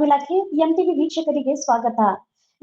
ವಾರ್ತಾ ಇಲಾಖೆ ಎಂಟಿವಿ ವೀಕ್ಷಕರಿಗೆ ಸ್ವಾಗತ.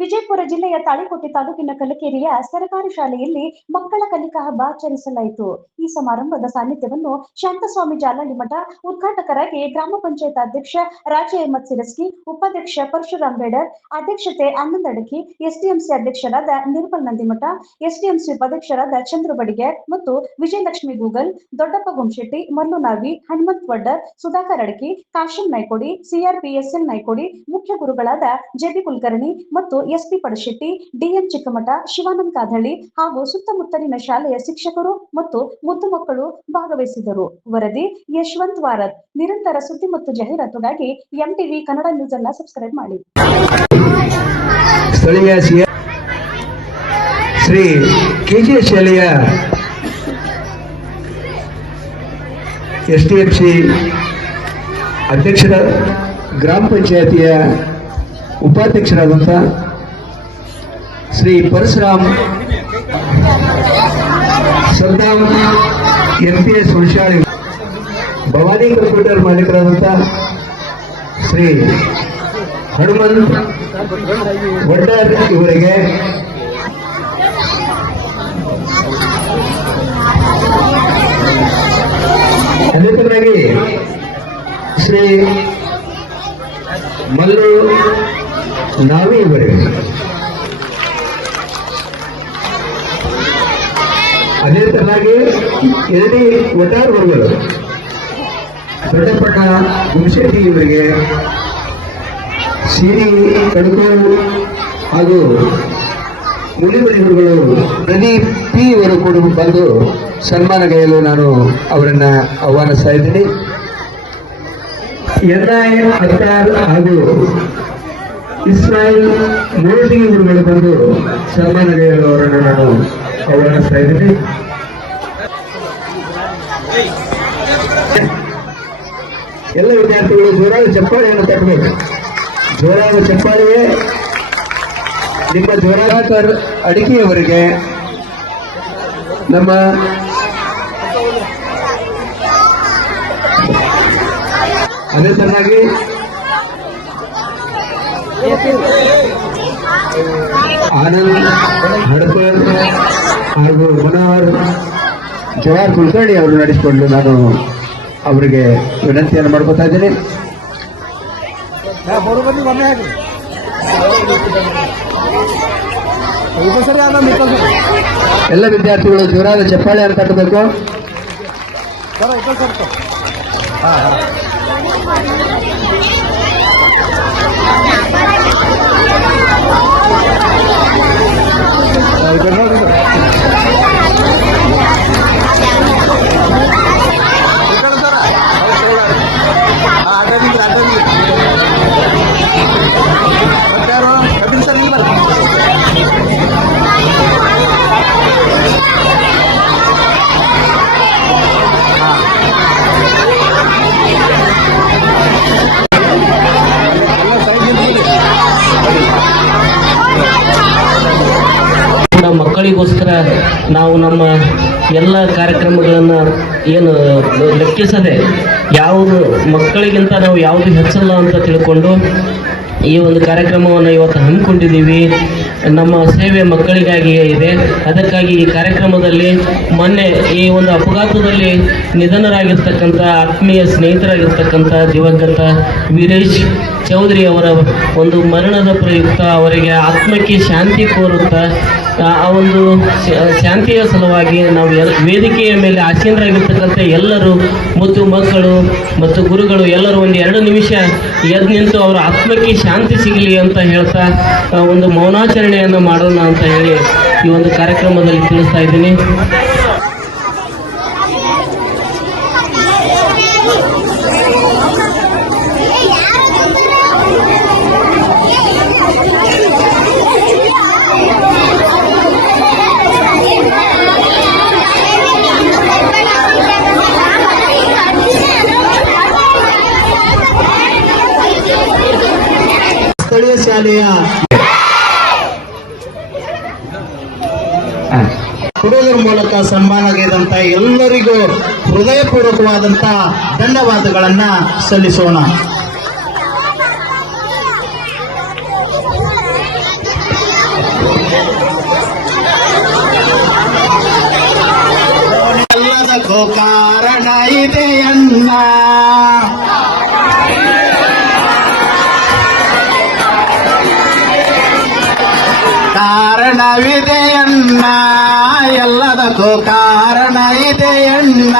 ವಿಜಯಪುರ ಜಿಲ್ಲೆಯ ತಾಳಿಕೋಟೆ ತಾಲೂಕಿನ ಕಲಕೇರಿಯ ಸರ್ಕಾರಿ ಶಾಲೆಯಲ್ಲಿ ಮಕ್ಕಳ ಕಲಿಕಾ ಹಬ್ಬ ಆಚರಿಸಲಾಯಿತು. ಈ ಸಮಾರಂಭದ ಸಾನ್ನಿಧ್ಯವನ್ನು ಶಾಂತಸ್ವಾಮಿ ಜಾಲಹಳ್ಳಿ ಮಠ, ಉದ್ಘಾಟಕರಾಗಿ ಗ್ರಾಮ ಪಂಚಾಯತ್ ಅಧ್ಯಕ್ಷ ರಾಜ ಅಹಮದ್ ಸಿರಸ್ಕಿ, ಉಪಾಧ್ಯಕ್ಷ ಪರಶುರಾಮ್ ಬೇಡರ್, ಅಧ್ಯಕ್ಷತೆ ಆನಂದ್ ಅಡಕಿ, ಎಸ್ಡಿಎಂಸಿ ಅಧ್ಯಕ್ಷರಾದ ನಿರ್ಮಲ್ ನಂದಿಮಠ, ಎಸ್ಡಿಎಂಸಿ ಉಪಾಧ್ಯಕ್ಷರಾದ ಚಂದ್ರ ಬಡಿಗೇರ್ ಮತ್ತು ವಿಜಯಲಕ್ಷ್ಮಿ ಗೂಗಲ್, ದೊಡ್ಡಪ್ಪ ಗುಂಶೆಟ್ಟಿ, ಮಲ್ಲು ನಾವಿ, ಹನುಮಂತ್ ವಡ್ಡರ್, ಸುಧಾಕರ್ ಅಡಕಿ, ಕಾಶಿಂ ನಾಯ್ಕೋಡಿ, ಸಿಆರ್ಪಿಎಸ್ಎಲ್ ನಾಯ್ಕೋಡಿ, ಮುಖ್ಯ ಗುರುಗಳಾದ ಜೆಬಿ ಕುಲಕರ್ಣಿ ಮತ್ತು ಎಸ್ಪಿ ಪಡಶೆಟ್ಟಿ, ಡಿಎನ್ ಚಿಕ್ಕಮಠ, ಶಿವಾನಂದ ಕಾಧಳ್ಳಿ ಹಾಗೂ ಸುತ್ತಮುತ್ತಲಿನ ಶಾಲೆಯ ಶಿಕ್ಷಕರು ಮತ್ತು ಮುದ್ದು ಮಕ್ಕಳು ಭಾಗವಹಿಸಿದರು. ವರದಿ ಯಶವಂತ್ ವಾರದ್. ನಿರಂತರ ಸುದ್ದಿ ಮತ್ತು ಜಾಹೀರಾತುಗಾಗಿ ಎಂಟಿವಿ ಕನ್ನಡ ನ್ಯೂಸ್ ಅನ್ನು ಸಬ್ಸ್ಕ್ರೈಬ್ ಮಾಡಿ. ಸ್ಥಳೀಯ ಶ್ರೀ ಕೆಜೆ ಶಾಲೆಯ ಎಸ್ಡಿಎಂಸಿ ಅಧ್ಯಕ್ಷರ, ಗ್ರಾಮ ಪಂಚಾಯತಿಯ ಉಪಾಧ್ಯಕ್ಷರಾದಂಥ ಶ್ರೀ ಪರಶುರಾಮ್ ಸರ್ದಾಮ್ ಎಂಪಿಎಸ್ ಹುಣಸಾಳಿ, ಭವಾನಿ ಕಂಪ್ಯೂಟರ್ ಮಾಲೀಕರಾದಂಥ ಶ್ರೀ ಹನುಮಂತ್ ವಡ್ಡರ್ ಇವರಿಗೆ ಅನೇಕರಾಗಿ ಶ್ರೀ ಮಲ್ಲು ನಾವಿ ಇವರಿಗೆ, ಅದೇ ತರನಾಗಿ ಎರಡಿ ಒಟ್ಟಾರು ವರ್ಗಗಳು ದೊಡ್ಡಪಟ್ಟ ಗುಂಶೆಟ್ಟಿ ಇವರಿಗೆ, ಸಿರಿ ಕಡ್ಕೋಲ್ ಹಾಗೂ ಮುನಿವರಿಗಳು ಪ್ರದೀಪ್ ಪಿ ಇವರು ಕೂಡ ಬಂದು ಸನ್ಮಾನಗೈಯಲು ನಾನು ಅವರನ್ನ ಆಹ್ವಾನಿಸ್ತಾ ಇದ್ದೀನಿ. ಎನ್ಐ ಅತ್ತಾರ್ ಹಾಗೂ ಇಸ್ಮಾಯಿಲ್ ಮೋದಿ ಇವರುಗಳು ಬಂದು ಸನ್ಮಾನಗೈಯಲು ಅವರನ್ನು ನಾನು ಆಹ್ವಾನಿಸ್ತಾ ಇದ್ದೀನಿ. ಎಲ್ಲ ವಿದ್ಯಾರ್ಥಿಗಳು ಜೋರಾದ ಚಪ್ಪಾಳೆಯನ್ನು ತಟ್ಟಬೇಕು. ಜೋರಾದ ಚಪ್ಪಾಳೆಯೇ ನಿಮ್ಮ ಜೋರಾಕರ್ ಅಡಿಕೆಯವರಿಗೆ, ನಮ್ಮ ಅದೇ ಚೆನ್ನಾಗಿ ಆನಂದ್ ಹಡಪರ್ ಹಾಗೂ ಮನೋಹರ್ ಜವಾಹರ್ ಕುಲಕರ್ಣಿ ಅವರು ನಡೆಸಿಕೊಂಡು ನಾನು ಅವರಿಗೆ ವಿನಂತಿಯನ್ನು ಮಾಡ್ಕೊತಾ ಇದ್ದೀನಿ. ಎಲ್ಲ ವಿದ್ಯಾರ್ಥಿಗಳು ಜೋರಾದ ಚಪ್ಪಾಳೆಯನ್ನು ತಟ್ಟಬೇಕು. ಮಕ್ಕಳಿಗೋಸ್ಕರ ನಾವು ನಮ್ಮ ಎಲ್ಲ ಕಾರ್ಯಕ್ರಮಗಳನ್ನು ಏನು ಲೆಕ್ಕಿಸದೆ ಯಾವುದು ಮಕ್ಕಳಿಗಿಂತ ನಾವು ಯಾವುದು ಹೆಚ್ಚಲ್ಲ ಅಂತ ತಿಳ್ಕೊಂಡು ಈ ಒಂದು ಕಾರ್ಯಕ್ರಮವನ್ನು ಇವತ್ತು ಹಮ್ಮಿಕೊಂಡಿದ್ದೀವಿ. ನಮ್ಮ ಸೇವೆ ಮಕ್ಕಳಿಗಾಗಿಯೇ ಇದೆ. ಅದಕ್ಕಾಗಿ ಈ ಕಾರ್ಯಕ್ರಮದಲ್ಲಿ ಮೊನ್ನೆ ಈ ಒಂದು ಅಪಘಾತದಲ್ಲಿ ನಿಧನರಾಗಿರ್ತಕ್ಕಂಥ ಆತ್ಮೀಯ ಸ್ನೇಹಿತರಾಗಿರ್ತಕ್ಕಂಥ ದಿವಂಗತ ವೀರೇಶ್ ಚೌಧರಿ ಅವರ ಒಂದು ಮರಣದ ಪ್ರಯುಕ್ತ ಅವರಿಗೆ ಆತ್ಮಕ್ಕೆ ಶಾಂತಿ ಕೋರುತ್ತಾ ಆ ಒಂದು ಶಾಂತಿಯ ಸಲುವಾಗಿ ನಾವು ವೇದಿಕೆಯ ಮೇಲೆ ಆಸೀನರಾಗಿರ್ತಕ್ಕಂಥ ಎಲ್ಲರೂ ಮತ್ತು ಮಕ್ಕಳು ಮತ್ತು ಗುರುಗಳು ಎಲ್ಲರೂ ಒಂದು 2 ನಿಮಿಷ ಎದ್ದು ನಿಂತು ಅವರ ಆತ್ಮಕ್ಕೆ ಶಾಂತಿ ಸಿಗಲಿ ಅಂತ ಹೇಳ್ತಾ ಒಂದು ಮೌನಾಚರಣೆಯನ್ನು ಮಾಡೋಣ ಅಂತ ಹೇಳಿ ಈ ಒಂದು ಕಾರ್ಯಕ್ರಮದಲ್ಲಿ ತಿಳಿಸ್ತಾ ಇದ್ದೀನಿ. ಸ್ಥಳೀಯ ಶಾಲೆಯ ಕೊಡುವುದರ ಮೂಲಕ ಸನ್ಮಾನಗೈದಂತ ಎಲ್ಲರಿಗೂ ಹೃದಯಪೂರ್ವಕವಾದಂತಹ ಧನ್ಯವಾದಗಳನ್ನ ಸಲ್ಲಿಸೋಣ. ಎಲ್ಲದಕ್ಕೂ ಕಾರಣ ಇದೆಯಣ್ಣ. ಕಾರಣವಿದೆಯಣ್ಣ, ಎಲ್ಲದಕ್ಕೂ ಕಾರಣ ಇದೆಯಣ್ಣ.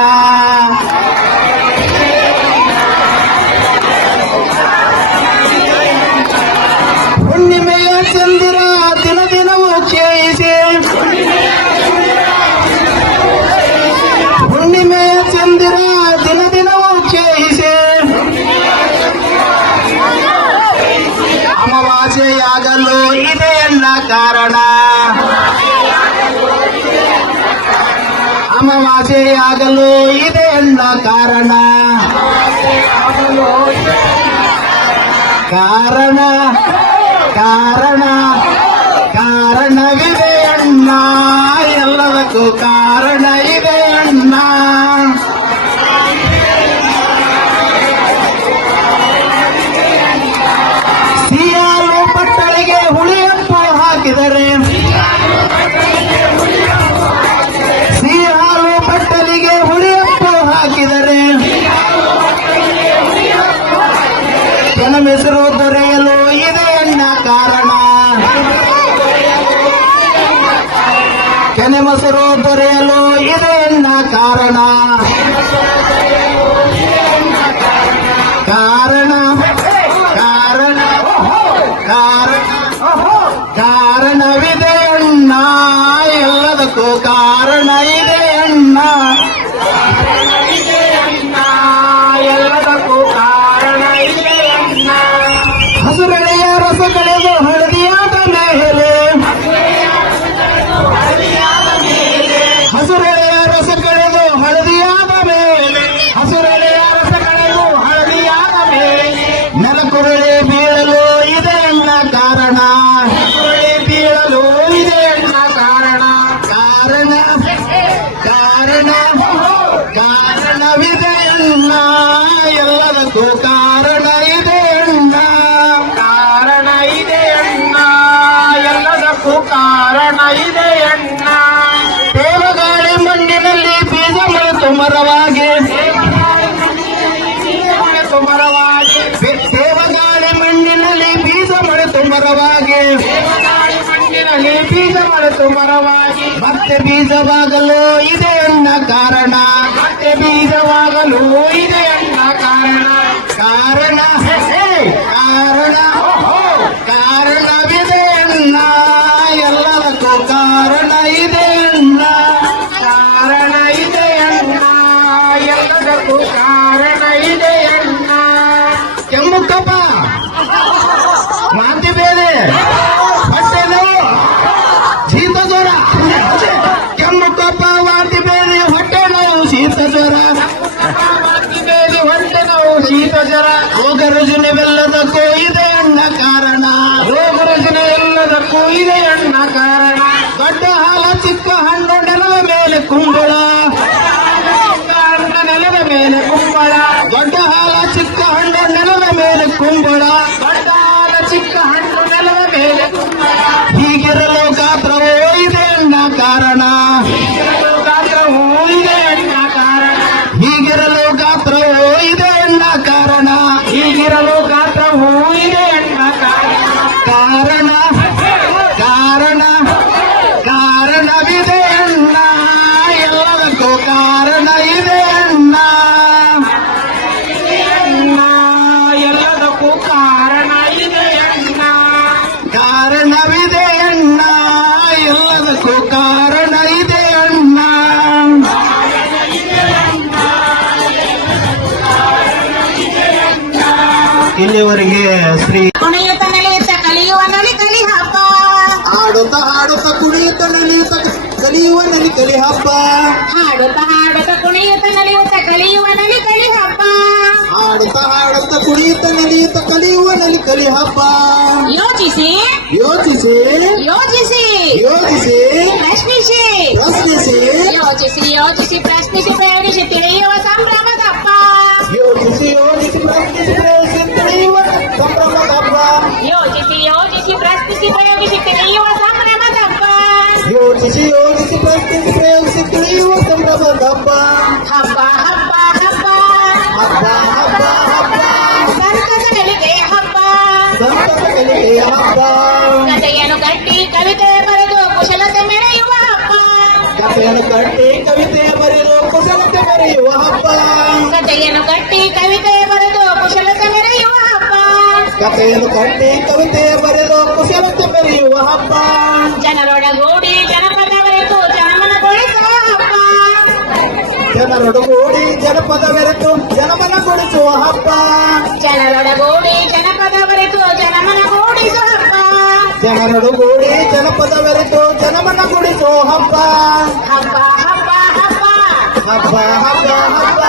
ಹುಣ್ಣಿಮೆಯ ಚಂದಿರ ದಿನ ದಿನವೂ ಕ್ಷಯಿಸಿ, ಹುಣ್ಣಿಮೆಯ ಚಂದಿರ ದಿನ ದಿನವೂ ಕ್ಷಯಿಸಿ, ಅಮಾವಾಸ್ಯೆಯಾಗಲು ಇದೆಯಣ್ಣ ಕಾರಣ. ಅಮಾವಾಸ್ಯೆಯಾಗಲು ಇದೆಯಣ್ಣ ಕಾರಣ. ಕಾರಣ ಕಾರಣ ಕಾರಣವಿದೆಯಣ್ಣ, ಎಲ್ಲದಕ್ಕೂ ಕಾರಣ ಇದೆಯಣ್ಣ. ಸಿಯಾಲು ಬಟ್ಟಲಿಗೆ ಹುಳಿಯಪ್ಪು ಹಾಕಿದರೆ, ಸಿಯಾಲು ಬಟ್ಟಲಿಗೆ ಹುಳಿಯಪ್ಪು ಹಾಕಿದರೆ, ಕೆಲಮೆಸರು ದೊರೆಯಲು ಇದೆಯಣ್ಣ ಕಾರಣ. ಕೆನೆಮಸರು ದೊರೆಯಲು ಇದೆಯಣ್ಣ ಕಾರಣ. ಕಾರಣ ಕಾರಣ ಕಾರಣವಿದೆಯಣ್ಣ, ಎಲ್ಲದಕ್ಕೂ ಕಾರಣ ಇದೆಯಣ್ಣ. ಎಲ್ಲದಕ್ಕೂ ಕಾರಣ ಇದೆಯಣ್ಣ. ಹಸುರೆಳೆಯ ರಸ ಕಳೆದು ಹಳದಿಯಾದ ಮೇಲೆ, ಹಸುರೆಳೆಯ ರಸ ಕಳೆದು ಹಳದಿಯಾದ ಮೇಲೆ, ಹಸುರೆಳೆಯ ರಸ ಕಳೆದು ಹಳದಿಯಾದ ಮೇಲೆ, ನೆಲಕುರುಳಿ ಬೀಳಲು ಇದೆಯಣ್ಣ ಕಾರಣ. ನೆಲಕುರುಳಿ ಬೀಳಲು ಇದೆಯಣ್ಣ ಕಾರಣ. ಕಾರಣ ಕಾರಣ ಕಾರಣವಿದೆಯಣ್ಣ, ಎಲ್ಲದಕ್ಕೂ ಕಾರಣ ಇದೆಯಣ್ಣ. ಕಾರಣ ಇದೆಯಣ್ಣ, ಎಲ್ಲದಕ್ಕೂ ಕಾರಣ ಇದೆಯಣ್ಣ. ದೇವಗಾಳಿ ಮಣ್ಣಿನಲ್ಲಿ ಬೀಜ ಮರೆತು ಮರವಾಗಿ, ಮರವಾಗಿ, ದೇವಗಾಳಿ ಮಣ್ಣಿನಲ್ಲಿ ಬೀಜ ಮರೆತು ಮರವಾಗಿ, ಮಣ್ಣಿನಲ್ಲಿ ಬೀಜ ಮರೆತು ಮರವಾಗಿ, ಮತ್ತೆ ಬೀಜವಾಗಲು ಇದೆಯಣ್ಣ ಕಾರಣ. ಮತ್ತೆ ಬೀಜವಾಗಲು ಇದೆಯಣ್ಣ ಕಾರಣ. ಕಾರಣ ಕಾರಣ ಕಾರಣವಿದೆಯಣ್ಣ, ಎಲ್ಲದಕ್ಕೂ ಕಾರಣ ಇದೆಯಣ್ಣ. ಕಾರಣ ಇದೆಯಣ್ಣ, ಎಲ್ಲದಕ್ಕೂ ಕಾರಣ ಇದೆಯಣ್ಣ. ಕೆಮ್ಮು ಕಫ, ವಾಂತಿ ಬೇರೆ, ಹೊಟ್ಟೆ ನೋವು, ಶೀತ ಜ್ವರ. ಕೆಮ್ಮು ಕಫ, ವಾಂತಿ ಬೇರೆ, ಹೊಟ್ಟೆ ನೋವು, ಶೀತ ಜ್ವರ. ವಾಂತಿ ಬೇರೆ, ಹೊಟ್ಟೆ ನೋವು, ಶೀತ ಜ್ವರ. ರೋಗ ರುಜಿನವೆಲ್ಲದಕ್ಕೂ ಇದೆಯಣ್ಣ ಕಾರಣ. ರೋಗ ರುಜಿನವೆಲ್ಲದಕ್ಕೂ ಇದೆಯಣ್ಣ ಕಾರಣ. ದೊಡ್ಡ ಹಾಲ ಚಿಕ್ಕ ಹಣ್ಣು ನೆಲದ ಮೇಲೆ ಕುಂಬಳ, ನೆಲದ ಮೇಲೆ ಕುಂಬಳ. ದೊಡ್ಡ ಹಾಲ ಚಿಕ್ಕ ಹಣ್ಣು ನೆಲದ ಮೇಲೆ ಕುಂಬಳ, ದೊಡ್ಡ ಹಾಲ ಚಿಕ್ಕ ಹಣ್ಣು ನೆಲದ ಮೇಲೆ ಕುಂಬಳ. ಹೀಗಿರಲು ಗಾತ್ರವೂ ಇದೆಯಣ್ಣ ಕಾರಣ. ಹೀಗಿರಲು ಗಾತ್ರವೂ ಇದೆಯಣ್ಣ ಕಾರಣ. ಹೀಗಿರಲು ಗಾತ್ರವೂ ಇದೆಯಣ್ಣ ಕಾರಣ. ಹೀಗಿರಲು ಗಾತ್ರವೂ ಇದೆಯಣ್ಣ ಕಾರಣ. ಕಾರಣ ಕಾರಣ ಕಾರಣವಿದೆಯಣ್ಣ, ಎಲ್ಲದಕ್ಕೂ ಕಾರಣ ಇದೆಯಣ್ಣ. ಎಲ್ಲದಕ್ಕೂ ಕಾರಣ ಇದೆಯಣ್ಣ. ಕಾರಣವಿದೆಯಣ್ಣ, ಎಲ್ಲದಕ್ಕೂ ಕಾರಣ ಇದೆಯಣ್ಣ. ಇಲ್ಲಿವರೆಗೆ ಶ್ರೀ ಕುಣಿಯುತ್ತ ನಡೆಯುತ್ತ ಕಲಿಯುವ ನಲಿ ಕಲಿ ಹಬ್ಬ, ಆಡುತ್ತಾ ಹಾಡುತ್ತಾ ಕುಣಿಯುತ್ತ ನಡೆಯುತ್ತ ಕಲಿಯುವ ನಲಿ ಕಲಿ ಹಬ್ಬ. ಹಾಡುತ್ತ ಹಾಡುತ್ತ ಕುಣಿಯುತ್ತ ನಡೆಯುತ್ತ ಕಲಿಯುವ ನಲಿ ಕಲಿ ಹಬ್ಬ. ಆಡುತ್ತಾ ಹಾಡುತ್ತಾ ಕುಣಿಯುತ್ತ ನಡೆಯುತ್ತ ಕಲಿಯುವ ನಲಿ ಕಲಿ ಹಬ್ಬ. ಯೋಚಿಸಿ ಯೋಚಿಸಿ ಯೋಚಿಸಿ ಯೋಚಿಸಿ ಪ್ರಶ್ನಿಸಿ ಪ್ರಶ್ನಿಸಿ ಯೋಚಿಸಿ ಯೋಚಿಸಿ ಪ್ರಶ್ನಿಸಿ ಪ್ರಯೋಗಿಸಿ ತಿಳಿಯುವ ಸಂಭ್ರಮದ ಹಬ್ಬ. ಯೋಚಿಸಿ ಯೋಚಿಸಿ ಪ್ರಶ್ನಿಸಿ ಪ್ರಯೋಗಿಸಿ ತಿಳಿಯುವ ಸಂಭ್ರಮದ ಹಬ್ಬ. ಯೋಚಿಸಿ ಯೋಚಿಸಿ ಪ್ರಶ್ನಿಸಿ ಪ್ರಯೋಗಿಸಿ ತಿಳಿಯುವ ಸಂಭ್ರಮದ ಹಬ್ಬ. ಯೋಚಿಸಿ ಯೋಚಿಸಿ ಪ್ರಶ್ನಿಸಿ ಪ್ರಯೋಗಿಸಿ ತಿಳಿಯುವ ಸಂಭ್ರಮದ ಹಬ್ಬ. ಕಲಿಕೆಯ ಹಬ್ಬ ಕಥೆಯನ್ನು ಕಟ್ಟಿ ಕವಿತೆ ಬರೆದು ಕುಶಲತೆ ಮೆರೆಯುವ ಹಬ್ಬ ಕಥೆಯನ್ನು ಕಟ್ಟಿ ಕವಿತೆ ಬರೆದು ಕುಶಲತೆ ಮೆರೆಯುವ ಹಬ್ಬ ಕಥೆಯನ್ನು ಕಟ್ಟಿ ಕವಿತೆ ಬರೆದು ಕುಶಲತೆ ಮೆರೆಯುವ ಹಬ್ಬ ಕಥೆಯನ್ನು ಕಟ್ಟಿ ಕವಿತೆ ಬರೆದು ಕುಶಲತೆ ಮೆರೆಯುವ ಹಬ್ಬ ಜನರೊಡಗೂಡಿ ಜನಪದವರೆತು ಜನಮನಗೊಳಿಸುವ ಹಬ್ಬ ಜನರೊಡಗೂಡಿ ಜನಪದ ಬೆರೆತು ಜನಮನಗೊಳಿಸುವ ಹಬ್ಬ ಜನರೊಡಗೂಡಿ ಜನಪದವರೆತು ಜನಮನಗೂಡಿಸುವ ಹಬ್ಬ ಜನರೊಡಗೂಡಿ ಜನಪದ ಬೆರೆತು ಜನಮನಗೊಳಿಸುವ ಹಬ್ಬ ಹಬ್ಬ ಹಬ್ಬ ಹಬ್ಬ ಹಬ್ಬ ಹಬ್ಬ ಹಬ್ಬ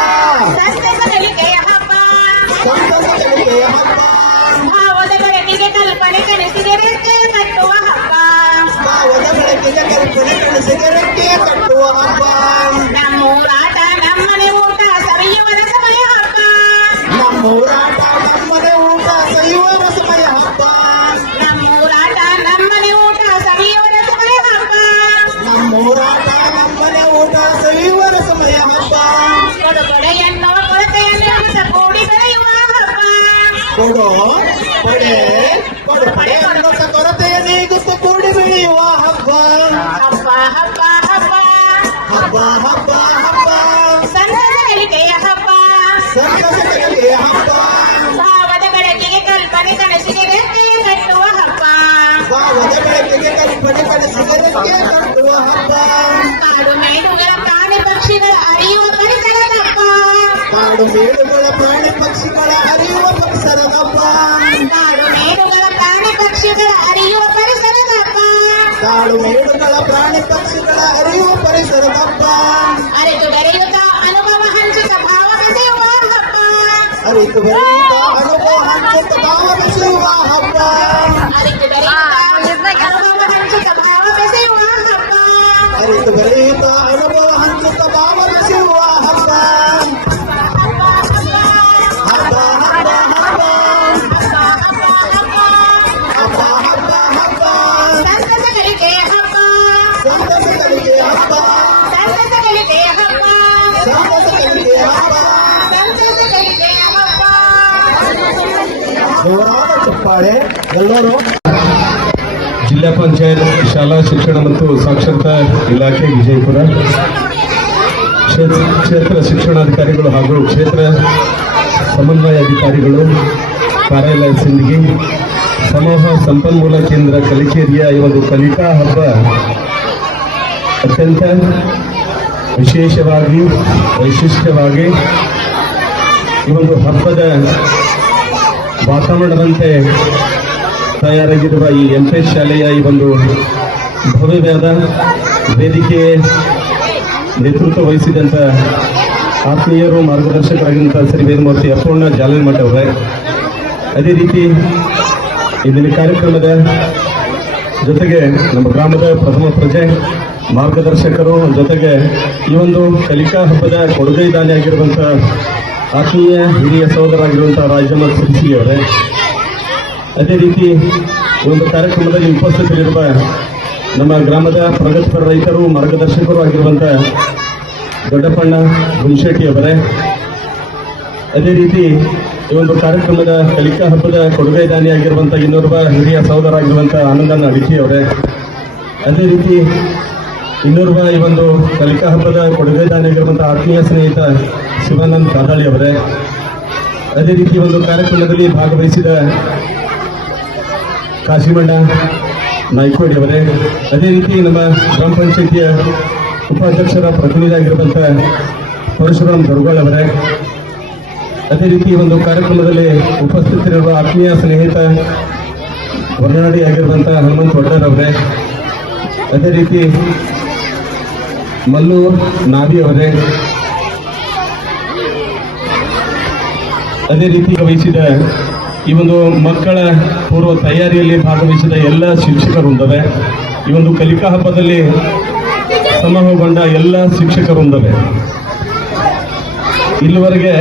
ಸಂತಸ ಕಲಿಕೆಯ ಹಬ್ಬ ಸಂತಸ ಕಲಿಕೆಯ ಹಬ್ಬ ಭಾವದ ಬೆಳಕಿಗೆ ಕಲ್ಪನೆ ಕನಸಿಗೆ ರೆಕ್ಕೆ ಕಟ್ಟುವ ಹಬ್ಬ ಭಾವದ ಬೆಳಕಿಗೆ ಕಲ್ಪನೆ ಕನಸಿಗೆ ರೆಕ್ಕೆ ಕಟ್ಟುವ ಹಬ್ಬ ನಮ್ಮೂರಾಟ ನಮ್ಮನೆ ಊಟ ಸವಿಯುವ ರಸಮಯ ಹಬ್ಬ ನಮ್ಮೂರಾಟ ನಮ್ಮನೆ ಊಟ ಸವಿಯುವ ರಸಮಯ ಹಬ್ಬ ನಮ್ಮೂರಾಟ ನಮ್ಮನೆ ಊಟ ಸವಿಯುವ ರಸಮಯ ಹಬ್ಬ ನಮ್ಮೂರಾಟ ನಮ್ಮನೆ ಊಟ ಸವಿಯುವ ರಸಮಯ ಹಬ್ಬ ಕೊಡುಗೊಡೆಯನ್ನು ಕೊರತೆಯನ್ನು ಹೊಸ ಕೂಡಿ ಬೆಳೆಯುವ ಹಬ್ಬ ಕೊಡು ಕೊಡೆ ಕೊಡು ಪಡೆ ಅನ್ನೋಸ ಕೊರತೆಯ ನೀಗುತ್ತ ಕೂಡಿ ಬೆಳೆಯುವ ಹಬ್ಬ ಹಬ್ಬ ಹಬ್ಬ ಹಬ್ಬ ಹಬ್ಬ ಹಬ್ಬ ಹಬ್ಬ ಸಂತಸ ಕಲಿಕೆಯ ಹಬ್ಬ ಸಂತಸ ಕಲಿಕೆಯ ಹಬ್ಬ ಭಾವದ ಬೆಳಕಿಗೆ ಕಲ್ಪನೆ ಕನಸಿಗೆ ರೆಕ್ಕೆ ಕಟ್ಟುವ ಹಬ್ಬ ಭಾವದ ಬೆಳಕಿಗೆ ಕಲ್ಪನೆ ಕನಸಿಗೆ ರೆಕ್ಕೆ ಕಟ್ಟುವ ಹಬ್ಬ ಕಾಡು ಮೇಡುಗಳ ಪ್ರಾಣಿ ಪಕ್ಷಿಗಳ ಅರಿಯುವ ಪರಿಸರದ ಹಬ್ಬ ಕಾಡು ಮೇಡುಗಳ ಪ್ರಾಣಿ ಪಕ್ಷಿಗಳ ಹರಿಯುವ ಪರಿಸರದ ಹಬ್ಬ ಕಾಡು ಮೇಡುಗಳ ಪ್ರಾಣಿ ಪಕ್ಷಿಗಳ ಅರಿಯುವ ಪರಿಸರದ ಹಬ್ಬ ಕಾಡು ಮೇಡುಗಳ ಪ್ರಾಣಿ ಪಕ್ಷಿಗಳ ಹರಿಯುವ ಪರಿಸರದ ಹಬ್ಬ ಅರಿತು ಬೆರೆಯುತ್ತ ಅನುಭವ ಹಂಚಿತ ಭಾವ ಬೆಸೆಯುವ ಹಬ್ಬ ಅರಿತು ಬೆರೆಯುತ್ತ ಅನುಭವ ಹಂಚಿತ ಭಾವ ಬೆಸೆಯುವ ಹಬ್ಬ ಅರಿತು ಬೆರೆಯುತ್ತ ಅನುಭವ ಹಂಚಿತ ಭಾವ ಬೆಸೆಯುವ ಹಬ್ಬ ಅರಿತು ಬೆರೆಯುತ್ತ ಅನುಭವ ಹಂಚಿತ ಭಾವ ಬೆಸೆಯುವ ಹಬ್ಬ ಹಬ್ಬ ಹಬ್ಬ ಹಬ್ಬ ಹಬ್ಬ ಹಬ್ಬ ಹಬ್ಬ ಸಂತಸ ಕಲಿಕೆಯ ಹಬ್ಬ ಸಂತಸ ಕಲಿಕೆಯ ಹಬ್ಬ ಸಂತಸ ಕಲಿಕೆಯ ಹಬ್ಬ ಸಂತಸ ಕಲಿಕೆಯ ಹಬ್ಬ ಸಂತಸ ಕಲಿಕೆಯ ಹಬ್ಬ ಜೋರಾದ ಚಪ್ಪಾಳೆ ಎಲ್ಲರೂ ಜಿಲ್ಲಾ ಪಂಚಾಯತ್ ಶಾಲಾ ಶಿಕ್ಷಣ ಮತ್ತು ಸಾಕ್ಷರತಾ ಇಲಾಖೆ ವಿಜಯಪುರ ಕ್ಷೇತ್ರ ಶಿಕ್ಷಣಾಧಿಕಾರಿಗಳು ಹಾಗೂ ಕ್ಷೇತ್ರ ಸಮನ್ವಯ ಅಧಿಕಾರಿಗಳು ಕಾರ್ಯಾಲಯ ಸಿಂದಗಿ ಸಮೂಹ ಸಂಪನ್ಮೂಲ ಕೇಂದ್ರ ಕಲಿಕೇರಿಯ ಈ ಒಂದು ಕಲಿಕಾ ಹಬ್ಬ ಅತ್ಯಂತ ವಿಶೇಷವಾಗಿ ವೈಶಿಷ್ಟ್ಯವಾಗಿ ಈ ಒಂದು ಹಬ್ಬದ ವಾತಾವರಣದಂತೆ ತಯಾರಾಗಿರುವ ಈ ಎಂಪೆಸ್ ಶಾಲೆಯ ಈ ಒಂದು ಭವ್ಯವಾದ ವೇದಿಕೆ ನೇತೃತ್ವ ವಹಿಸಿದಂಥ ಆತ್ಮೀಯರು ಮಾರ್ಗದರ್ಶಕರಾಗಿದ್ದಂಥ ಶ್ರೀ ವೇದಮೂರ್ತಿ ಅಪೂರ್ಣ ಜಾಲನಮಠ ಅವರೇ, ಅದೇ ರೀತಿ ಇಂದಿನ ಕಾರ್ಯಕ್ರಮದ ಜೊತೆಗೆ ನಮ್ಮ ಗ್ರಾಮದ ಪ್ರಥಮ ಪ್ರಜೆ ಮಾರ್ಗದರ್ಶಕರು, ಜೊತೆಗೆ ಈ ಒಂದು ಕಲಿಕಾ ಹಬ್ಬದ ಕೊಡುಗೈದಾನಿಯಾಗಿರುವಂಥ ಆತ್ಮೀಯ ಹಿರಿಯ ಸಹೋದರಾಗಿರುವಂಥ ರಾಜಮ್ಮ ಸಿರಿಸಿ ಅವರೇ, ಅದೇ ರೀತಿ ಈ ಒಂದು ಕಾರ್ಯಕ್ರಮದಲ್ಲಿ ಉಪಸ್ಥಿತರಿರುವ ನಮ್ಮ ಗ್ರಾಮದ ಪ್ರಗತಿಪರ ರೈತರು ಮಾರ್ಗದರ್ಶಕರು ಆಗಿರುವಂಥ ದೊಡ್ಡಪ್ಪಣ್ಣ ಗುಂಶೆಟ್ಟಿ ಅವರೇ, ಅದೇ ರೀತಿ ಈ ಒಂದು ಕಾರ್ಯಕ್ರಮದ ಕಲಿಕಾ ಹಬ್ಬದ ಕೊಡುಗೈದಾನಿಯಾಗಿರುವಂಥ ಇನ್ನೋರ್ವ ಹಿರಿಯ ಸಹೋದರಾಗಿರುವಂಥ ಆನಂದನ ಅಡಿಕೆ ಅವರೇ, ಅದೇ ರೀತಿ ಇನ್ನೋರ್ವ ಈ ಒಂದು ಕಲಿಕಾ ಹಬ್ಬದ ಕೊಡುಗೈದಾನಿಯಾಗಿರುವಂಥ ಆತ್ಮೀಯ ಸ್ನೇಹಿತ ಶಿವಾನಂದ್ ಕಾದಾಳಿ ಅವರೇ, ಅದೇ ರೀತಿ ಒಂದು ಕಾರ್ಯಕ್ರಮದಲ್ಲಿ ಭಾಗವಹಿಸಿದ ಕಾಶಿಮಣ್ಣ ನಾಯ್ಕೋಡಿ ಅವರೇ, ಅದೇ ರೀತಿ ನಮ್ಮ ಗ್ರಾಮ ಪಂಚಾಯಿತಿಯ ಉಪಾಧ್ಯಕ್ಷರ ಪ್ರತಿನಿಧಿಯಾಗಿರುವಂಥ ಪರಶುರಾಮ್ ದರ್ಗೋಳ್ ಅವರೇ, ಅದೇ ರೀತಿ ಒಂದು ಕಾರ್ಯಕ್ರಮದಲ್ಲಿ ಉಪಸ್ಥಿತರಿರುವ ಆತ್ಮೀಯ ಸ್ನೇಹಿತ ಹೊರನಾಡಿಯಾಗಿರುವಂಥ ಹನುಮಂತ್ ಒಡ್ಡರ್ ಅವರೇ, ಅದೇ ರೀತಿ ಮಲ್ಲೂರ್ ನಾವಿ ಅವರೇ, ಅದೇ ರೀತಿ ವಹಿಸಿದ ಈ ಒಂದು ಮಕ್ಕಳ ಪೂರ್ವ ತಯಾರಿಯಲ್ಲಿ ಭಾಗವಹಿಸಿದ ಎಲ್ಲ ಶಿಕ್ಷಕರುಂದವೆ, ಈ ಒಂದು ಕಲಿಕಾ ಹಬ್ಬದಲ್ಲಿ ಸಮೂಹಗೊಂಡ ಎಲ್ಲ ಶಿಕ್ಷಕರುಂದವೆ. ಇಲ್ಲಿವರೆಗೆ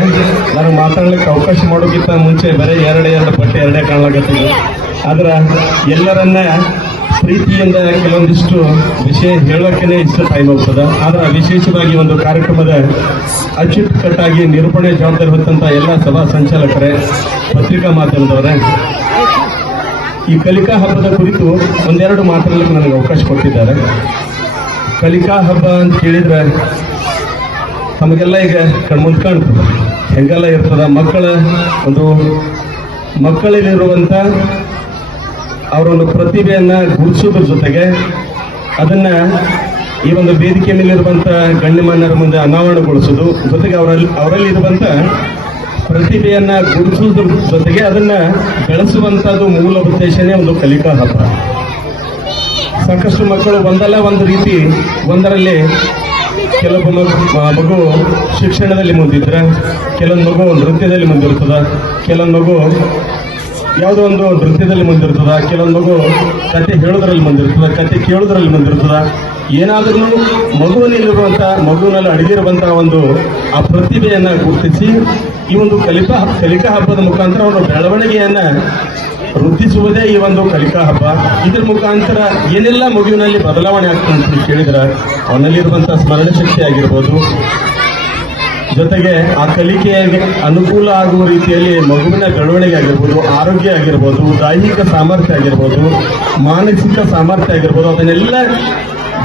ನಾನು ಮಾತಾಡ್ಲಿಕ್ಕೆ ಅವಕಾಶ ಮಾಡೋಕ್ಕಿಂತ ಮುಂಚೆ ಬರೀ ಎರಡು ಬಟ್ಟೆ ಎರಡೇ ಕಾಣಲಾಗತ್ತಿದೆ. ಆದ್ರೆ ಎಲ್ಲರನ್ನ ಪ್ರೀತಿಯಿಂದ ಕೆಲವೊಂದಿಷ್ಟು ವಿಷಯ ಹೇಳೋಕೆ ಇಷ್ಟು ಟೈಮ್ ಹೋಗ್ತದೆ. ಆದ್ರೆ ವಿಶೇಷವಾಗಿ ಒಂದು ಕಾರ್ಯಕ್ರಮದ ಅಚ್ಚುಕಟ್ಟಾಗಿ ನಿರೂಪಣೆ ಜವಾಬ್ದಾರಿ ಹೊತ್ತಂತ ಎಲ್ಲ ಸಭಾ ಸಂಚಾಲಕರೇ, ಪತ್ರಿಕಾ ಮಾಧ್ಯಮದವರೇ, ಈ ಕಲಿಕಾ ಹಬ್ಬದ ಕುರಿತು ಒಂದೆರಡು ಮಾತುಗಳಿಗೆ ನನಗೆ ಅವಕಾಶ ಕೊಟ್ಟಿದ್ದಾರೆ. ಕಲಿಕಾ ಹಬ್ಬ ಅಂತ ಕೇಳಿದ್ರೆ ನಮಗೆಲ್ಲ ಈಗ ಕಣ್ಮುಂದ್ ಕಾಣ್ತದೆ, ಹೆಂಗೆಲ್ಲ ಇರ್ತದ. ಮಕ್ಕಳಲ್ಲಿರುವಂಥ ಅವರ ಒಂದು ಪ್ರತಿಭೆಯನ್ನ ಗುರುತಿಸೋದ್ರ ಜೊತೆಗೆ ಅದನ್ನ ಈ ಒಂದು ವೇದಿಕೆ ಮೇಲಿರುವಂಥ ಗಣ್ಯಮಾನ್ಯರ ಮುಂದೆ ಅನಾವರಣಗೊಳಿಸೋದು, ಜೊತೆಗೆ ಅವರಲ್ಲಿ ಇರುವಂಥ ಪ್ರತಿಭೆಯನ್ನ ಗುರುತಿಸೋದ್ರ ಜೊತೆಗೆ ಅದನ್ನ ಬೆಳೆಸುವಂಥದ್ದು ಮೂಲ ಉದ್ದೇಶನೇ ಒಂದು ಕಲಿಕಾ ಹಬ್ಬ. ಸಾಕಷ್ಟು ಮಕ್ಕಳು ಒಂದಲ್ಲ ಒಂದು ರೀತಿ ಒಂದರಲ್ಲಿ ಕೆಲವೊಬ್ಬ ಮಗು ಶಿಕ್ಷಣದಲ್ಲಿ ಮುಂದಿದ್ರೆ, ಕೆಲವೊಂದು ಮಗು ನೃತ್ಯದಲ್ಲಿ ಮುಂದಿರ್ತದ, ಕೆಲವೊಂದು ಮಗು ಯಾವುದೋ ಒಂದು ನೃತ್ಯದಲ್ಲಿ ಮುಂದಿರ್ತದ, ಕೆಲವೊಂದು ಮಗು ಕತೆ ಹೇಳೋದ್ರಲ್ಲಿ ಮುಂದಿರ್ತದ, ಕತೆ ಕೇಳೋದ್ರಲ್ಲಿ ಮುಂದಿರ್ತದ. ಏನಾದ್ರೂ ಮಗುವಿನಲ್ಲಿ ಅಡಗಿರುವಂತಹ ಒಂದು ಆ ಪ್ರತಿಭೆಯನ್ನ ಗುರುತಿಸಿ ಈ ಒಂದು ಕಲಿಕಾ ಹಬ್ಬದ ಮುಖಾಂತರ ಒಂದು ಬೆಳವಣಿಗೆಯನ್ನ ವೃದ್ಧಿಸುವುದೇ ಈ ಒಂದು ಕಲಿಕಾ ಹಬ್ಬ. ಇದ್ರ ಮುಖಾಂತರ ಏನೆಲ್ಲ ಮಗುವಿನಲ್ಲಿ ಬದಲಾವಣೆ ಆಗ್ತದೆ ಅಂತ ಕೇಳಿದ್ರೆ ಅವನಲ್ಲಿರುವಂತಹ ಸ್ಮರಣ ಶಕ್ತಿ ಆಗಿರ್ಬೋದು, ಜೊತೆಗೆ ಆ ಕಲಿಕೆಗೆ ಅನುಕೂಲ ಆಗುವ ರೀತಿಯಲ್ಲಿ ಮಗುವಿನ ಬೆಳವಣಿಗೆ ಆಗಿರ್ಬೋದು, ಆರೋಗ್ಯ ಆಗಿರ್ಬೋದು, ದೈಹಿಕ ಸಾಮರ್ಥ್ಯ ಆಗಿರ್ಬೋದು, ಮಾನಸಿಕ ಸಾಮರ್ಥ್ಯ ಆಗಿರ್ಬೋದು, ಅದನ್ನೆಲ್ಲ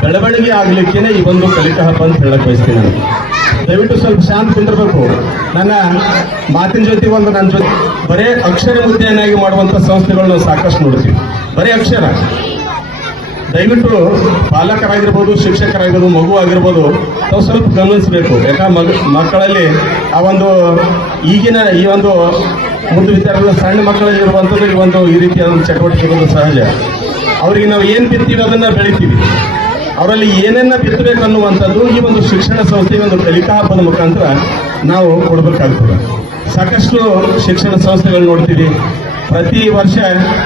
ಬೆಳವಣಿಗೆ ಆಗ್ಲಿಕ್ಕೇನೆ ಈ ಒಂದು ಕಲಿಕಾ ಹಬ್ಬ ಅಂತ ಹೇಳಕ್ ಬಯಸ್ತೀನಿ ನಾನು. ದಯವಿಟ್ಟು ಸ್ವಲ್ಪ ಶಾಂತ ಕುಂದಿರ್ಬೇಕು. ನನ್ನ ಮಾತಿನ ಜೊತೆ ನನ್ನ ಜೊತೆ ಬರೇ ಅಕ್ಷರ ಮುದ್ದೆಯನ್ನಾಗಿ ಮಾಡುವಂತ ಸಂಸ್ಥೆಗಳನ್ನ ಸಾಕಷ್ಟು ನೋಡ್ತೀವಿ. ಬರೀ ಅಕ್ಷರ. ದಯವಿಟ್ಟು ಪಾಲಕರಾಗಿರ್ಬೋದು, ಶಿಕ್ಷಕರಾಗಿರ್ಬೋದು, ಮಗು ಆಗಿರ್ಬೋದು, ನಾವು ಸ್ವಲ್ಪ ಗಮನಿಸಬೇಕು. ಯಾಕಂದ್ರೆ ಮಕ್ಕಳಲ್ಲಿ ಆ ಒಂದು ಈಗಿನ ಈ ಒಂದು ಮುದ್ದು ವಿದ್ಯಾರ್ಥಿಗಳ ಸಣ್ಣ ಮಕ್ಕಳಲ್ಲಿ ಇರುವಂಥದ್ದು ಈ ರೀತಿಯ ಒಂದು ಚಟುವಟಿಕೆ ಇರೋದು ಸಹಜ. ಅವರಿಗೆ ನಾವು ಏನು ಬಿತ್ತೀವಿ ಅದನ್ನ ಬೆಳಿತೀವಿ. ಅವರಲ್ಲಿ ಏನನ್ನ ಬಿತ್ತಬೇಕು ಅನ್ನುವಂಥದ್ದು ಈ ಒಂದು ಶಿಕ್ಷಣ ಸಂಸ್ಥೆ ಒಂದು ಕಲಿಕಾ ಹಬ್ಬದ ಮುಖಾಂತರ ನಾವು ಕೊಡಬೇಕಾಗ್ತದೆ. ಸಾಕಷ್ಟು ಶಿಕ್ಷಣ ಸಂಸ್ಥೆಗಳು ನೋಡ್ತೀವಿ, ಪ್ರತಿ ವರ್ಷ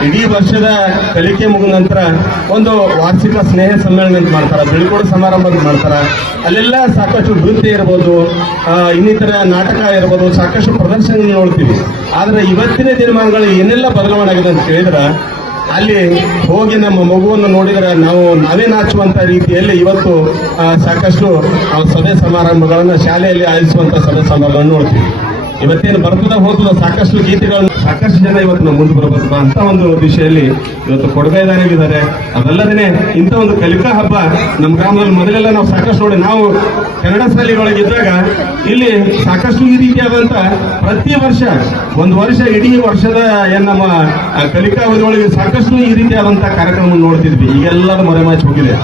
ಇಡೀ ವರ್ಷದ ಕಲಿಕೆ ಮುಗಿದ ನಂತರ ಒಂದು ವಾರ್ಷಿಕ ಸ್ನೇಹ ಸಮ್ಮೇಳನ ಅಂತ ಮಾಡ್ತಾರೆ, ಬೀಳ್ಕೊಡು ಸಮಾರಂಭ ಅಂತ ಮಾಡ್ತಾರೆ. ಅಲ್ಲೆಲ್ಲ ಸಾಕಷ್ಟು ನೃತ್ಯ ಇರ್ಬೋದು, ಇನ್ನಿತರ ನಾಟಕ ಇರ್ಬೋದು, ಸಾಕಷ್ಟು ಪ್ರದರ್ಶನ ನೋಡ್ತೀವಿ. ಆದ್ರೆ ಇವತ್ತಿನ ದಿನಮಾನಗಳು ಏನೆಲ್ಲ ಬದಲಾವಣೆ ಆಗಿದೆ ಅಂತ ಕೇಳಿದ್ರೆ ಅಲ್ಲಿ ಹೋಗಿ ನಮ್ಮ ಮಗುವನ್ನು ನೋಡಿದ್ರೆ ನಾವೇ ನಾಚುವಂತ ರೀತಿಯಲ್ಲಿ ಇವತ್ತು ಸಾಕಷ್ಟು ಸಭೆ ಸಮಾರಂಭಗಳನ್ನ ಶಾಲೆಯಲ್ಲಿ ಆಯೋಜಿಸುವಂತ ಸಭೆ ಸಮಾರಂಭಗಳನ್ನು ನೋಡ್ತೀವಿ. ಇವತ್ತೇನು ಬರ್ತದ ಹೋಗ್ತದ ಸಾಕಷ್ಟು ಗೀತೆಗಳನ್ನು ಸಾಕಷ್ಟು ಜನ ಇವತ್ತು ನಾವು ಮುಂದೆ ಬರಬೇಕು ಅಂತ ಒಂದು ದಿಶೆಯಲ್ಲಿ ಇವತ್ತು ಕೊಡುಗೆದಾರರಾಗಿದ್ದಾರೆ. ಅದಲ್ಲದೇ ಇಂಥ ಒಂದು ಕಲಿಕಾ ಹಬ್ಬ ನಮ್ಮ ಗ್ರಾಮದಲ್ಲಿ ಮೊದಲೆಲ್ಲ ನಾವು ಸಾಕಷ್ಟು ನೋಡಿ, ನಾವು ಕನ್ನಡ ಶಾಲೆಗಳಿದ್ದಾಗ ಇಲ್ಲಿ ಸಾಕಷ್ಟು ಈ ರೀತಿಯಾದಂತ ಪ್ರತಿ ವರ್ಷ ಒಂದು ವರ್ಷ ಇಡೀ ವರ್ಷದ ನಮ್ಮ ಕಲಿಕಾ ಅವಧಿಯೊಳಗೆ ಸಾಕಷ್ಟು ಈ ರೀತಿಯಾದಂತ ಕಾರ್ಯಕ್ರಮ ನೋಡ್ತಿದ್ವಿ. ಈಗೆಲ್ಲರೂ ಮರೆಮಾಚಿ ಹೋಗಿದೆ.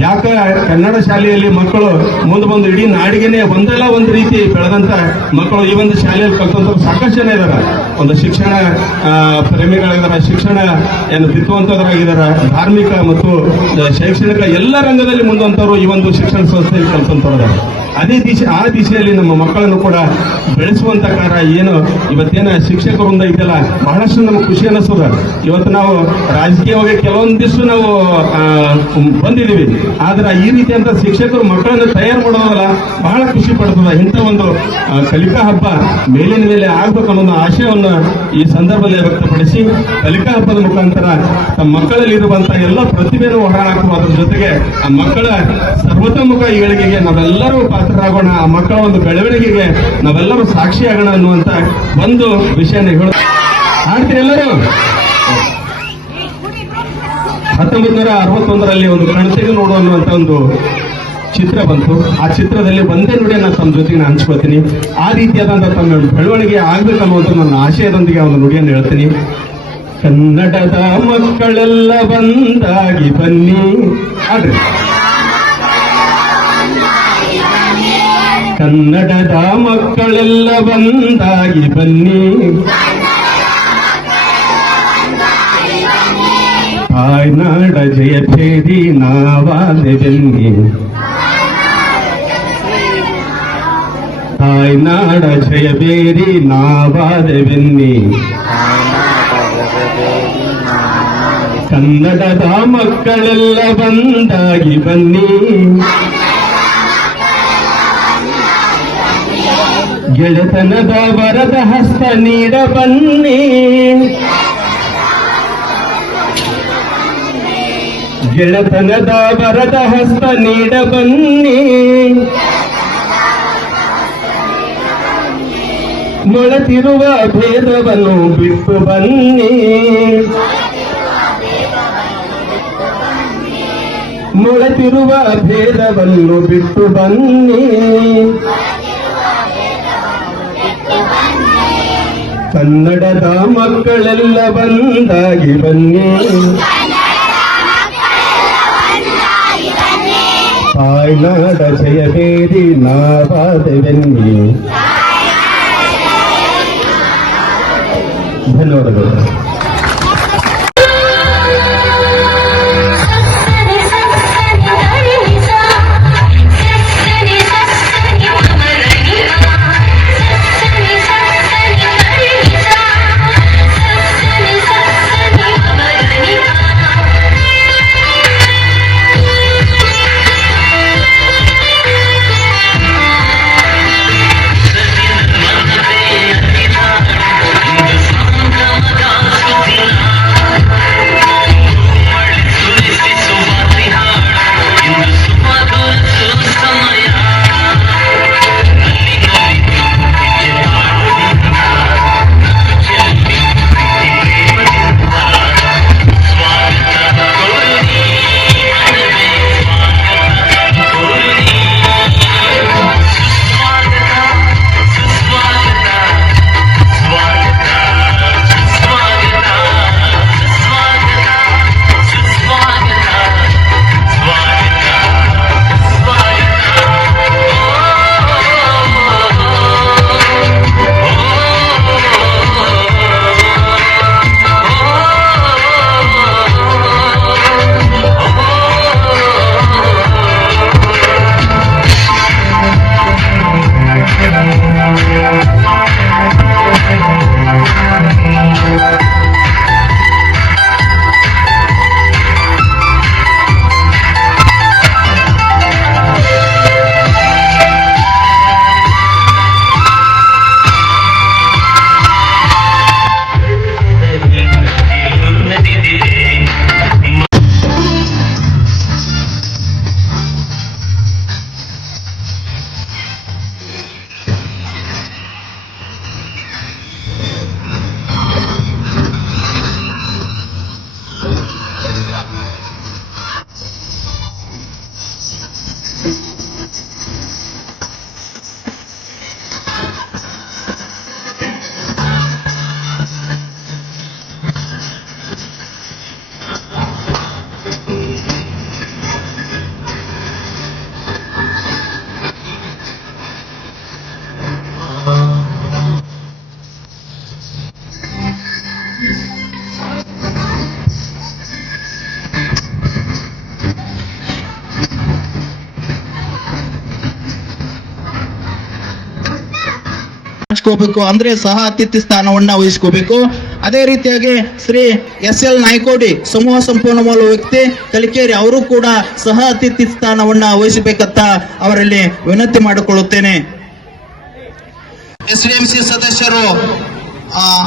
ಯಾಕೆ ಕನ್ನಡ ಶಾಲೆಯಲ್ಲಿ ಮಕ್ಕಳು ಮುಂದೆ ಬಂದು ಇಡೀ ನಾಡಿಗೆನೆ ಒಂದಲ್ಲ ಒಂದು ರೀತಿ ಬೆಳೆದಂತ ಮಕ್ಕಳು ಈ ಒಂದು ಶಾಲೆಯಲ್ಲಿ ಕಲ್ತಂತವ್ರು ಸಾಕಷ್ಟು ಜನ ಇದಾರ. ಒಂದು ಶಿಕ್ಷಣ ಪ್ರೇಮಿಗಳಿದಾರ, ಶಿಕ್ಷಣ ಬಿತ್ತುವಂತವರಾಗಿದಾರ, ಧಾರ್ಮಿಕ ಮತ್ತು ಶೈಕ್ಷಣಿಕ ಎಲ್ಲ ರಂಗದಲ್ಲಿ ಮುಂದಂತವರು ಈ ಒಂದು ಶಿಕ್ಷಣ ಸಂಸ್ಥೆಯಲ್ಲಿ ಕಲ್ತಂತವ್ರ. ಆ ದಿಶೆಯಲ್ಲಿ ನಮ್ಮ ಮಕ್ಕಳನ್ನು ಕೂಡ ಬೆಳೆಸುವಂತ ಕಾರ್ಯ ಏನು ಇವತ್ತೇನ ಶಿಕ್ಷಕರಿಂದ ಇದೆಲ್ಲ ಬಹಳಷ್ಟು ನಮ್ಗೆ ಖುಷಿ ಅನ್ನಿಸ್ತದ. ಇವತ್ತು ನಾವು ರಾಜಕೀಯವಾಗಿ ಕೆಲವೊಂದಿಷ್ಟು ನಾವು ಬಂದಿದ್ದೀವಿ, ಆದ್ರೆ ಈ ರೀತಿಯಂತ ಶಿಕ್ಷಕರು ಮಕ್ಕಳನ್ನು ತಯಾರು ಮಾಡೋದಲ್ಲ ಬಹಳ ಖುಷಿ ಪಡ್ತದ. ಇಂಥ ಒಂದು ಕಲಿಕಾ ಹಬ್ಬ ಮೇಲಿನ ಮೇಲೆ ಆಗ್ಬೇಕು ಅನ್ನೋ ಆಶಯವನ್ನು ಈ ಸಂದರ್ಭದಲ್ಲಿ ವ್ಯಕ್ತಪಡಿಸಿ ಕಲಿಕಾ ಹಬ್ಬದ ಮುಖಾಂತರ ತಮ್ಮ ಮಕ್ಕಳಲ್ಲಿ ಇರುವಂತಹ ಎಲ್ಲ ಪ್ರತಿಭೆಯನ್ನು ಹೊರಹಾಕುವ, ಅದರ ಜೊತೆಗೆ ಆ ಮಕ್ಕಳ ಸರ್ವತೋಮುಖ ಏಳಿಗೆಗೆ ನಾವೆಲ್ಲರೂ ಪಾತ್ರರಾಗೋಣ, ಆ ಮಕ್ಕಳ ಒಂದು ಬೆಳವಣಿಗೆಗೆ ನಾವೆಲ್ಲರೂ ಸಾಕ್ಷಿಯಾಗೋಣ ಅನ್ನುವಂತ ಒಂದು ವಿಷಯನ ಹೇಳ ಹಾಡ್ತೀರಿ ಎಲ್ಲರೂ. 1961ರಲ್ಲಿ ಒಂದು ಕಣ್ತೆಗೆ ನೋಡು ಅನ್ನುವಂತ ಒಂದು ಚಿತ್ರ ಬಂತು. ಆ ಚಿತ್ರದಲ್ಲಿ ಒಂದೇ ನುಡಿಯನ್ನು ತಮ್ಮ ಜೊತೆಗೆ ನಾನು ಹಂಚ್ಕೋತೀನಿ. ಆ ರೀತಿಯಾದಂತಹ ತಮ್ಮ ಬೆಳವಣಿಗೆ ಆಗ್ಬೇಕನ್ನುವಂತ ನನ್ನ ಆಶಯದೊಂದಿಗೆ ಒಂದು ನುಡಿಯನ್ನು ಹೇಳ್ತೀನಿ. ಕನ್ನಡದ ಮಕ್ಕಳೆಲ್ಲ ಬಂದಾಗಿ ಬನ್ನಿ, ಆಡ್ರಿ. ಕನ್ನಡದ ಮಕ್ಕಳೆಲ್ಲ ಬಂದಾಗಿ ಬನ್ನಿ, ತಾಯ್ನಾಡ ಜಯ ಭೇರಿ ನಾವಾದೆ ಬನ್ನಿ, ತಾಯ್ನಾಡ ಜಯ ಬೇರಿ ನಾವಾದೆ ಬನ್ನಿ. ಕನ್ನಡದ ಮಕ್ಕಳೆಲ್ಲ ಬಂದಾಗಿ ಬನ್ನಿ, ಗೆಳೆತನದ ವರದ ಹಸ್ತ ನೀಡ ಬನ್ನಿ, ಗೆಳೆತನದ ವರದ ಹಸ್ತ ನೀಡ ಬನ್ನಿ, ಮೊಳತಿರುವ ಭೇದವನ್ನು ಬಿಟ್ಟು ಬನ್ನಿ, ಮೊಳೆತಿರುವ ಭೇದವನ್ನು ಬಿಟ್ಟು ಬನ್ನಿ, ಕನ್ನಡದ ಮಕ್ಕಳೆಲ್ಲ ಬಂದಾಗಿ ಬನ್ನಿ, ತಾಯ್ನಾಡ ಜಯಬೇರಿ ನಾವಾದೆವೆನ್ನಿ. ಧನ್ಯವಾದಗಳು. ಹಂಚ್ಕೋಬೇಕು, ಅಂದ್ರೆ ಸಹ ಅತಿಥಿ ಸ್ಥಾನವನ್ನ ವಹಿಸ್ಕೋಬೇಕು. ಅದೇ ರೀತಿಯಾಗಿ ಶ್ರೀ SL ನಾಯ್ಕೋಡಿ ಸಮೂಹ ಸಂಪೂರ್ಣ ಮೂಲ ವ್ಯಕ್ತಿ ಕಲಿಕೇರಿ ಅವರು ಕೂಡ ಸಹ ಅತಿಥಿ ಸ್ಥಾನವನ್ನ ವಹಿಸಬೇಕಂತ ಅವರಲ್ಲಿ ವಿನಂತಿ ಮಾಡಿಕೊಳ್ಳುತ್ತೇನೆ. SDMC ಸದಸ್ಯರು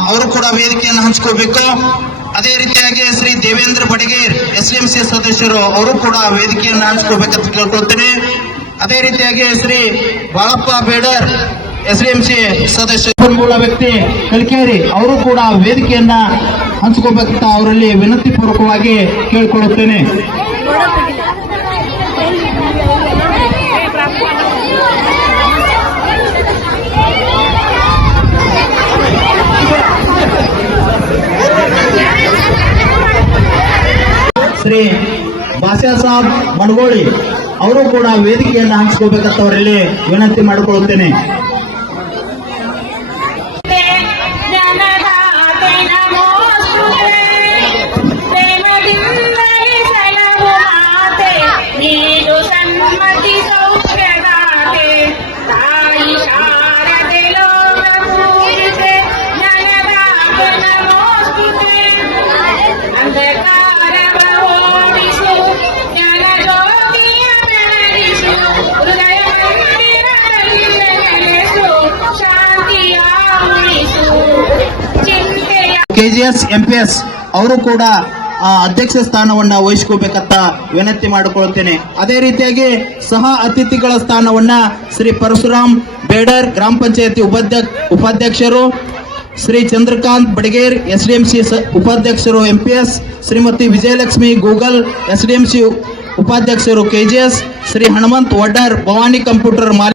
ಅವರು ಕೂಡ ವೇದಿಕೆಯನ್ನು ಹಂಚ್ಕೋಬೇಕು. ಅದೇ ರೀತಿಯಾಗಿ ಶ್ರೀ ದೇವೇಂದ್ರ ಬಡಗೇರ್ SDMC ಸದಸ್ಯರು ಅವರು ಕೂಡ ವೇದಿಕೆಯನ್ನು ಹಂಚ್ಕೋಬೇಕಂತ ಕೇಳ್ಕೊಳ್ತೇನೆ. ಅದೇ ರೀತಿಯಾಗಿ ಶ್ರೀ ಬಾಳಪ್ಪ ಬೇಡರ್ SDMC ಸದಸ್ಯ ಸಂಪನ್ಮೂಲ ವ್ಯಕ್ತಿ ಕಲಿಕೇರಿ ಅವರು ಕೂಡ ವೇದಿಕೆಯನ್ನ ಹಂಚ್ಕೋಬೇಕಂತ ಅವರಲ್ಲಿ ವಿನಂತಿ ಪೂರ್ವಕವಾಗಿ ಕೇಳಿಕೊಳ್ಳುತ್ತೇನೆ. ಶ್ರೀ ಬಾಸ್ಯಾ ಸಾಬ್ ಮನಗೋಳಿ ಅವರು ಕೂಡ ವೇದಿಕೆಯನ್ನು ಹಂಚ್ಕೋಬೇಕಂತ ಅವರಲ್ಲಿ ವಿನಂತಿ ಮಾಡಿಕೊಳ್ಳುತ್ತೇನೆ. KGS MPS ಅವರು ಕೂಡ ಅಧ್ಯಕ್ಷ ಸ್ಥಾನವನ್ನ ವಹಿಸ್ಕೋಬೇಕಂತ ವಿನಂತಿ ಮಾಡಿಕೊಳ್ಳುತ್ತೇನೆ. ಅದೇ ರೀತಿಯಾಗಿ ಸಹ ಅತಿಥಿಗಳ ಸ್ಥಾನವನ್ನ ಶ್ರೀ ಪರಶುರಾಮ್ ಬೇಡರ್ ಗ್ರಾಮ ಪಂಚಾಯತಿ ಉಪಾಧ್ಯಕ್ಷರು, ಶ್ರೀ ಚಂದ್ರಕಾಂತ್ ಬಡಗೇರ್ SDMC ಉಪಾಧ್ಯಕ್ಷರು MPS, Shrimati Vijayalakshmi Google SDMC ಉಪಾಧ್ಯಕ್ಷರು KGS ಶ್ರೀ ಹನುಮಂತ್ ವಡ್ಡರ್ ಭವಾನಿ ಕಂಪ್ಯೂಟರ್